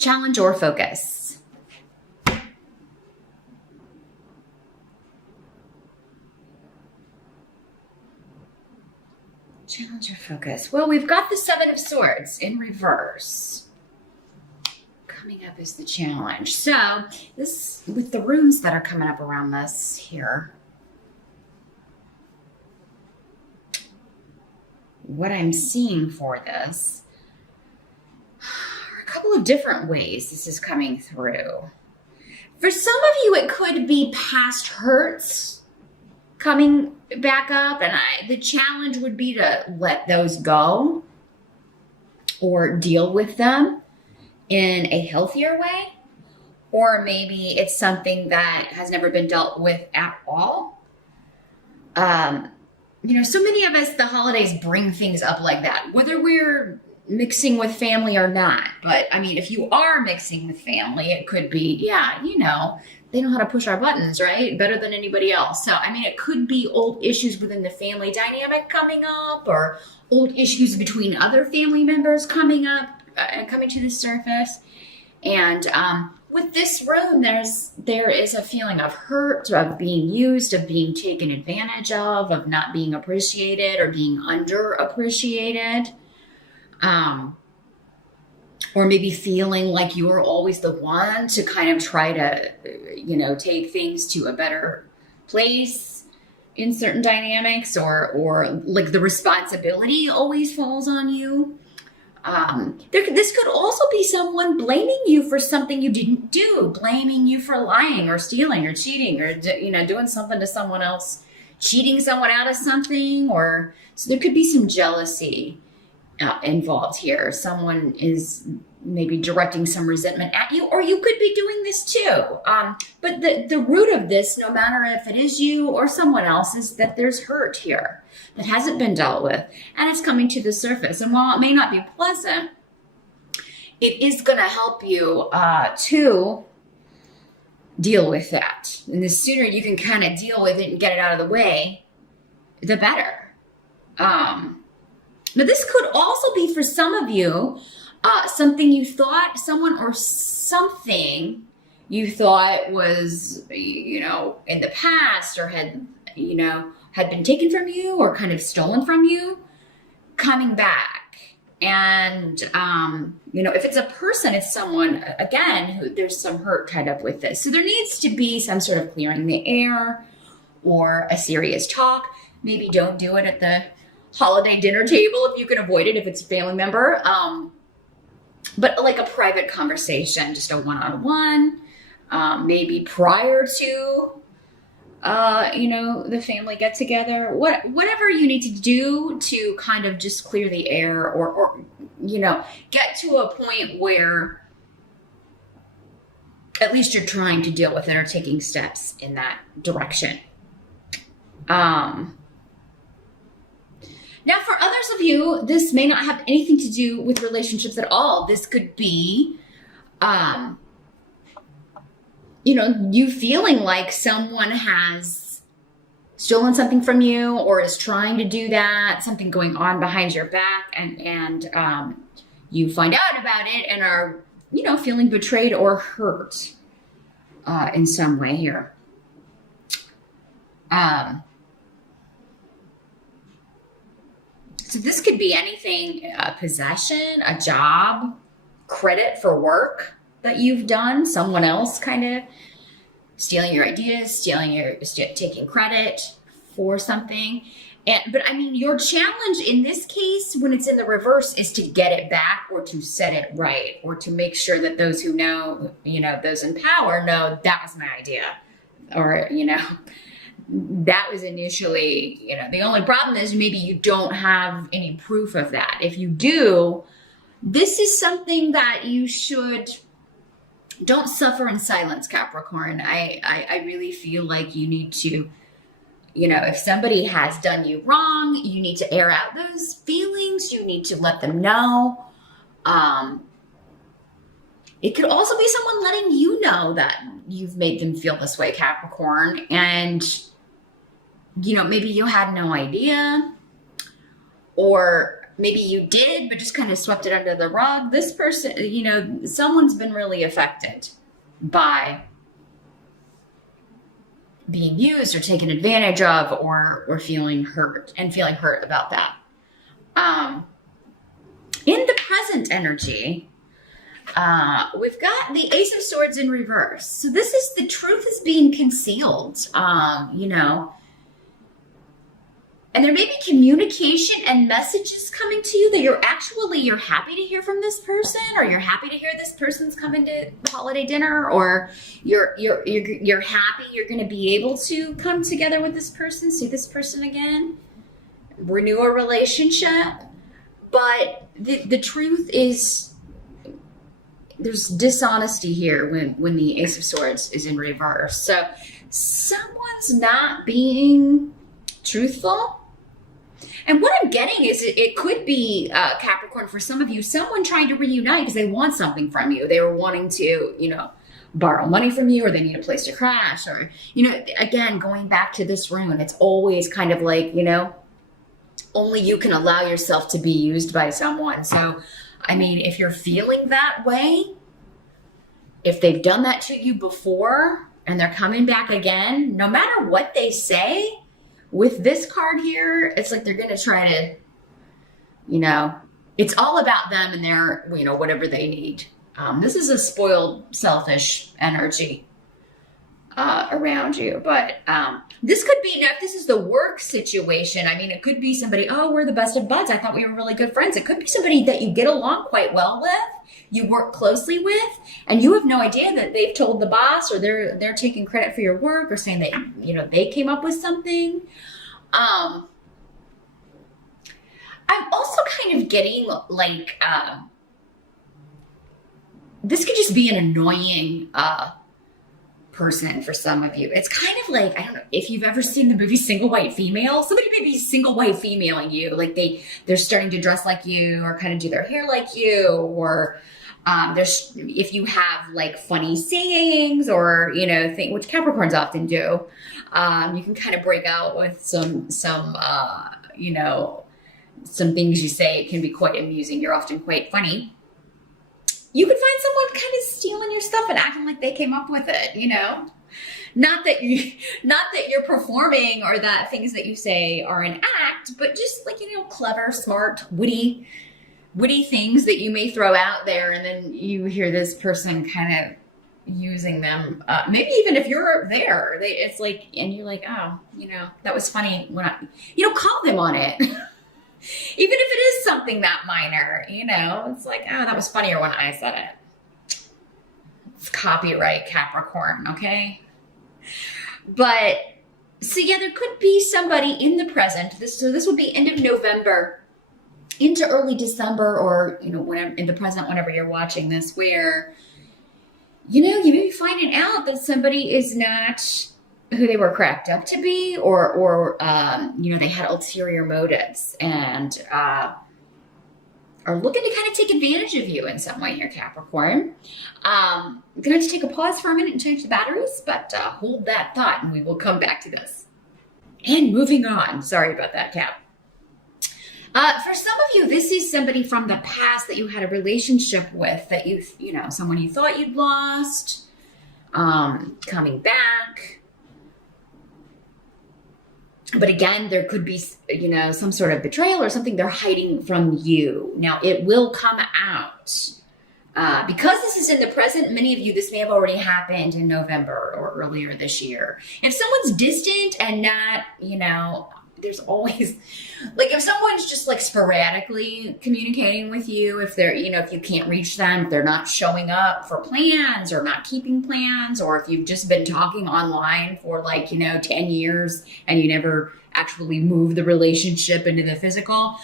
Challenge or focus? Challenge or focus? Well, we've got the Seven of Swords in reverse. Coming up is the challenge. So this, with the runes that are coming up around this here, what I'm seeing for this are a couple of different ways this is coming through. For some of you, it could be past hurts coming back up, and the challenge would be to let those go or deal with them in a healthier way. Or maybe it's something that has never been dealt with at all. You know, so many of us, the holidays bring things up like that, whether we're mixing with family or not. But I mean, if you are mixing with family, it could be, yeah, you know, they know how to push our buttons, right? Better than anybody else. So, I mean, it could be old issues within the family dynamic coming up, or old issues between other family members coming up and coming to the surface. And with this rune, there is a feeling of hurt, of being used, of being taken advantage of not being appreciated or being underappreciated. Or maybe feeling like you're always the one to kind of try to, you know, take things to a better place in certain dynamics, or like the responsibility always falls on you. This could also be someone blaming you for something you didn't do, blaming you for lying or stealing or cheating, or, you know, doing something to someone else, cheating someone out of something. Or so there could be some jealousy involved here. Someone is maybe directing some resentment at you, or you could be doing this too. But the root of this, no matter if it is you or someone else, is that there's hurt here that hasn't been dealt with, and it's coming to the surface. And while it may not be pleasant, it is going to help you to deal with that. And the sooner you can kind of deal with it and get it out of the way, the better. But this could also be, for some of you, something you thought someone or something you thought was, you know, in the past, or had, you know, had been taken from you or kind of stolen from you, coming back. And, you know, if it's a person, it's someone, again, who there's some hurt tied up with this. So there needs to be some sort of clearing the air or a serious talk. Maybe don't do it at the holiday dinner table if you can avoid it, if it's a family member. But like a private conversation, just a one-on-one, maybe prior to, you know, the family get together, whatever you need to do to kind of just clear the air, or, you know, get to a point where at least you're trying to deal with it or taking steps in that direction. Now, for others of you, this may not have anything to do with relationships at all. This could be, you know, you feeling like someone has stolen something from you, or is trying to do that, something going on behind your back, and you find out about it and are, you know, feeling betrayed or hurt in some way here. So this could be anything, a possession, a job, credit for work that you've done, someone else kind of stealing your ideas, taking credit for something. But I mean, your challenge in this case, when it's in the reverse, is to get it back, or to set it right, or to make sure that those who know, you know, those in power know that was my idea, or, you know, that was initially, you know, the only problem is maybe you don't have any proof of that. If you do, this is something that you don't suffer in silence, Capricorn. I really feel like you need to, you know, if somebody has done you wrong, you need to air out those feelings. You need to let them know. It could also be someone letting you know that you've made them feel this way, Capricorn. And, you know, maybe you had no idea, or maybe you did, but just kind of swept it under the rug. This person, you know, someone's been really affected by being used or taken advantage of, or feeling hurt about that. In the present energy, we've got the Ace of Swords in reverse. So this is the truth is being concealed, you know, and there may be communication and messages coming to you that you're happy to hear from this person, or you're happy to hear this person's coming to holiday dinner, or you're happy you're going to be able to come together with this person, see this person again, renew a relationship. But the truth is, there's dishonesty here when the Ace of Swords is in reverse. So someone's not being truthful. And what I'm getting is it could be, Capricorn, for some of you, someone trying to reunite because they want something from you. They were wanting to, you know, borrow money from you, or they need a place to crash, or, you know, again, going back to this rune, it's always kind of like, you know, only you can allow yourself to be used by someone. So, I mean, if you're feeling that way, if they've done that to you before and they're coming back again, no matter what they say, with this card here, it's like they're going to try to, you know, it's all about them and their, you know, whatever they need. This is a spoiled, selfish energy around you. But this could be, now if this is the work situation, I mean, it could be somebody, oh, we're the best of buds. I thought we were really good friends. It could be somebody that you get along quite well with, you work closely with, and you have no idea that they've told the boss, or they're taking credit for your work, or saying that, you know, they came up with something. I'm also kind of getting like, this could just be an annoying person for some of you. It's kind of like, I don't know if you've ever seen the movie Single White Female. Somebody may be single white femaling you, like they're starting to dress like you, or kind of do their hair like you, or there's, if you have like funny sayings, or, you know, which Capricorns often do, you can kind of break out with some you know, some things you say. It can be quite amusing. You're often quite funny. You could find someone kind of stealing your stuff and acting like they came up with it, you know? Not that you're performing, or that things that you say are an act, but just like, you know, clever, smart, witty things that you may throw out there, and then you hear this person kind of using them. Maybe even if you're there, it's like, and you're like, oh, you know, that was funny when you know, call them on it. Even if it is something that minor, you know, it's like, oh, that was funnier when I said it. It's copyright, Capricorn, okay? But, so yeah, there could be somebody in the present. So this would be end of November into early December, or, you know, whenever, in the present, whenever you're watching this, where, you know, you may be finding out that somebody is not who they were cracked up to be, or you know, they had ulterior motives and are looking to kind of take advantage of you in some way here, Capricorn. I'm going to have to take a pause for a minute and change the batteries, but hold that thought and we will come back to this. And moving on. Sorry about that, Cap. For some of you, this is somebody from the past that you had a relationship with, that you know, someone you thought you'd lost, coming back. But again, there could be, you know, some sort of betrayal or something they're hiding from you. Now, it will come out. Because this is in the present, many of you, this may have already happened in November or earlier this year. If someone's distant and not, you know, there's always, like, if someone's just like sporadically communicating with you, if they're, you know, if you can't reach them, if they're not showing up for plans or not keeping plans, or if you've just been talking online for like, you know, 10 years and you never actually move the relationship into the physical,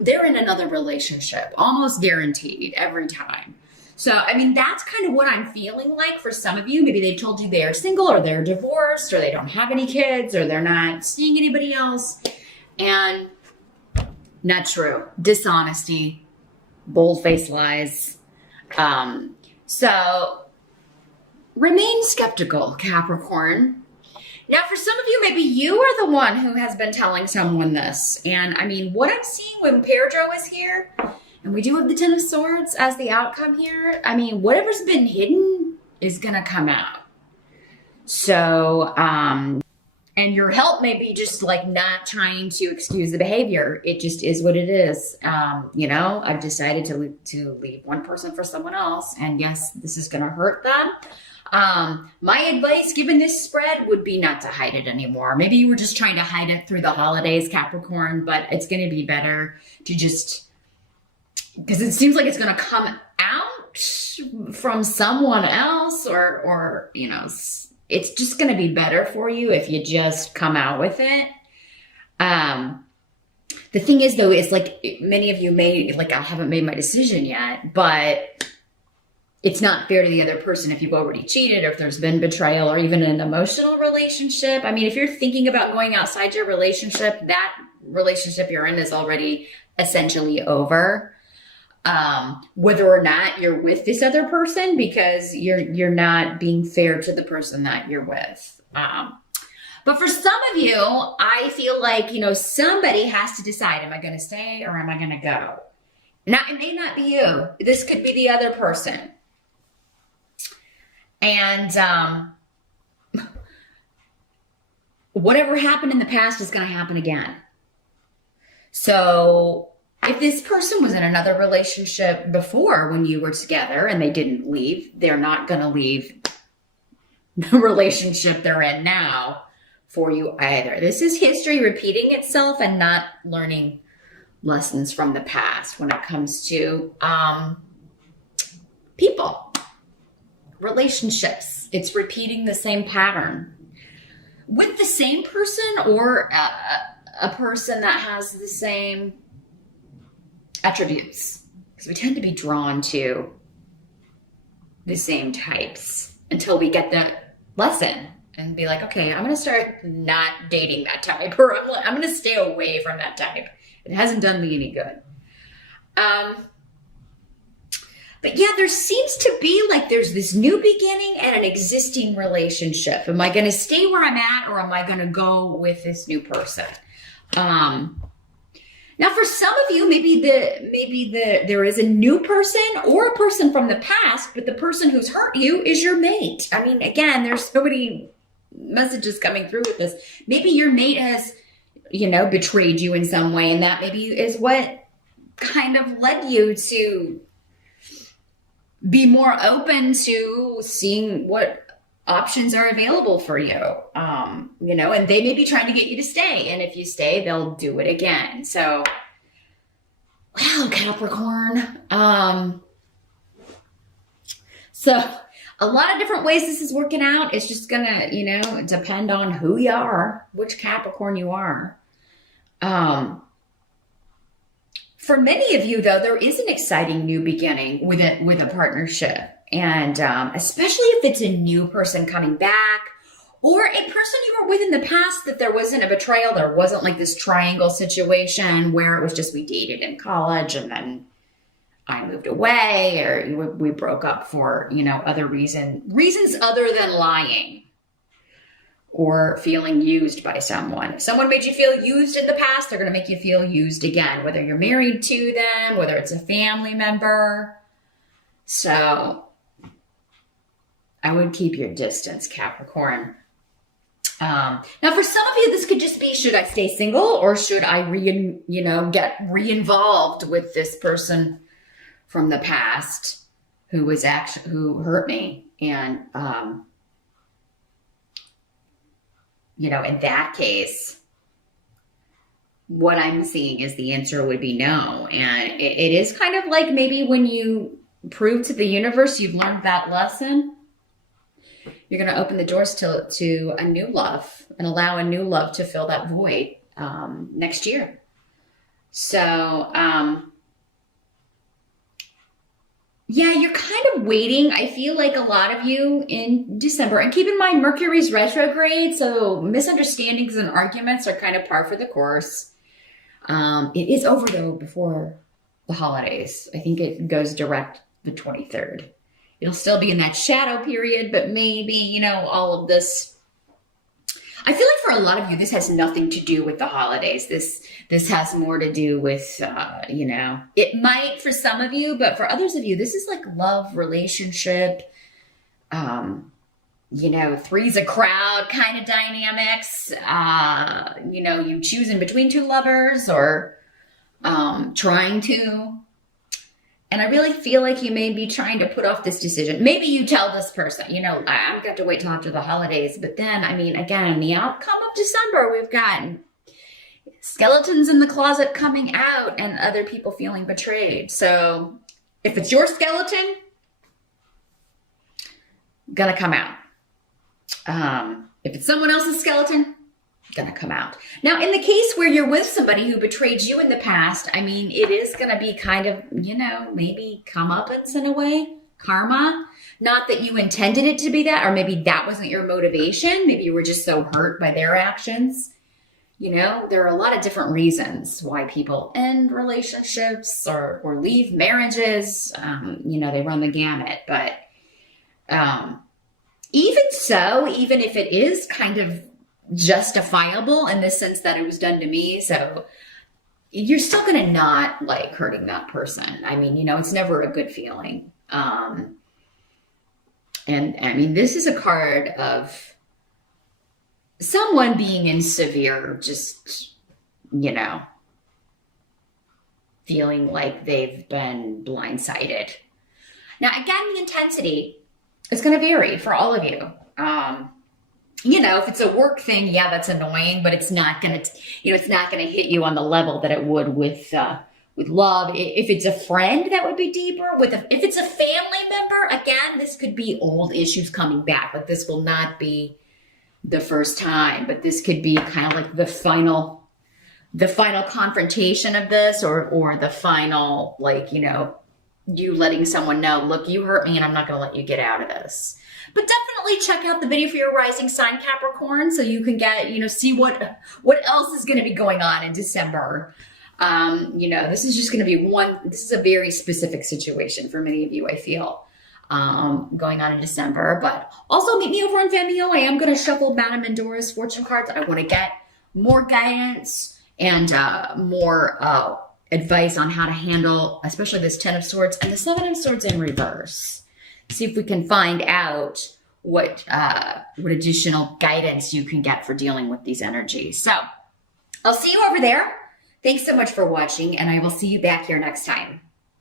they're in another relationship, almost guaranteed every time. So, I mean, that's kind of what I'm feeling like for some of you. Maybe they've told you they are single, or they're divorced, or they don't have any kids, or they're not seeing anybody else. And not true. Dishonesty, bold-faced lies. So remain skeptical, Capricorn. Now, for some of you, maybe you are the one who has been telling someone this. And I mean, what I'm seeing when Pedro is here, and we do have the Ten of Swords as the outcome here, I mean, whatever's been hidden is going to come out. So, and your help may be just like not trying to excuse the behavior. It just is what it is. You know, I've decided to leave one person for someone else. And yes, this is going to hurt them. My advice given this spread would be not to hide it anymore. Maybe you were just trying to hide it through the holidays, Capricorn, but it's going to be better to just, because it seems like it's going to come out from someone else or, you know, it's just going to be better for you if you just come out with it. The thing is, though, is like many of you may, like, I haven't made my decision yet, but it's not fair to the other person if you've already cheated or if there's been betrayal or even an emotional relationship. I mean, if you're thinking about going outside your relationship, that relationship you're in is already essentially over. Whether or not you're with this other person, because you're not being fair to the person that you're with. But for some of you, I feel like, you know, somebody has to decide, am I going to stay or am I going to go? Now, it may not be you. This could be the other person. And whatever happened in the past is going to happen again. So if this person was in another relationship before when you were together and they didn't leave, they're not going to leave the relationship they're in now for you either. This is history repeating itself and not learning lessons from the past when it comes to people, relationships. It's repeating the same pattern with the same person or a person that has the same attributes, because we tend to be drawn to the same types until we get that lesson and be like, okay, I'm going to start not dating that type, or I'm going to stay away from that type. It hasn't done me any good. But yeah, there seems to be like there's this new beginning and an existing relationship. Am I going to stay where I'm at, or am I going to go with this new person? Now, for some of you, maybe there is a new person or a person from the past, but the person who's hurt you is your mate. I mean, again, there's so many messages coming through with this. Maybe your mate has, you know, betrayed you in some way, and that maybe is what kind of led you to be more open to seeing what options are available for you, you know, and they may be trying to get you to stay. And if you stay, they'll do it again. So, wow, Capricorn. So a lot of different ways this is working out. It's just gonna, you know, depend on who you are, which Capricorn you are. For many of you, though, there is an exciting new beginning with a partnership. And especially if it's a new person coming back, or a person you were with in the past that there wasn't a betrayal, there wasn't like this triangle situation where it was just we dated in college and then I moved away, or we broke up for, you know, other reasons other than lying or feeling used by someone. If someone made you feel used in the past, they're going to make you feel used again, whether you're married to them, whether it's a family member. So I would keep your distance, Capricorn. Now, for some of you, this could just be, should I stay single, or should I get re-involved with this person from the past who hurt me? And, you know, in that case, what I'm seeing is the answer would be no. And it is kind of like maybe when you prove to the universe you've learned that lesson, you're going to open the doors to a new love and allow a new love to fill that void next year. So, yeah, you're kind of waiting. I feel like a lot of you in December, and keep in mind Mercury's retrograde, so misunderstandings and arguments are kind of par for the course. It is over though before the holidays. I think it goes direct the 23rd. It'll still be in that shadow period, but maybe, you know, all of this I feel like for a lot of you, this has nothing to do with the holidays. This has more to do with, it might for some of you, but for others of you, this is like love, relationship, three's a crowd kind of dynamics. You choosing between two lovers or trying to. And I really feel like you may be trying to put off this decision. Maybe you tell this person, I've got to wait till after the holidays. But then, again, the outcome of December, we've got skeletons in the closet coming out and other people feeling betrayed. So if it's your skeleton, gonna come out. If it's someone else's skeleton, gonna come out. Now, in the case where you're with somebody who betrayed you in the past, it is gonna be kind of, maybe comeuppance in a way, karma. Not that you intended it to be that, or maybe that wasn't your motivation. Maybe you were just so hurt by their actions. There are a lot of different reasons why people end relationships or leave marriages. They run the gamut, but even so, even if it is kind of justifiable in the sense that it was done to me, so you're still going to not like hurting that person. It's never a good feeling. This is a card of someone being in severe, just, feeling like they've been blindsided. Now, again, the intensity is going to vary for all of you. If it's a work thing, yeah, that's annoying, but it's not going to, it's not going to hit you on the level that it would with love. If it's a friend, that would be deeper. If it's a family member, again, this could be old issues coming back. Like this will not be the first time, but this could be kind of like the final confrontation of this, or the final, you letting someone know, look, you hurt me and I'm not going to let you get out of this. But definitely check out the video for your rising sign, Capricorn, so you can get, see what else is going to be going on in December. This is just going to be this is a very specific situation for many of you, I feel, going on in December. But also meet me over on Vimeo. I am going to shuffle Madame Mendora's fortune cards. I want to get more guidance and more advice on how to handle, especially this 10 of Swords and the 7 of Swords in reverse. See if we can find out what additional guidance you can get for dealing with these energies. So I'll see you over there. Thanks so much for watching, and I will see you back here next time.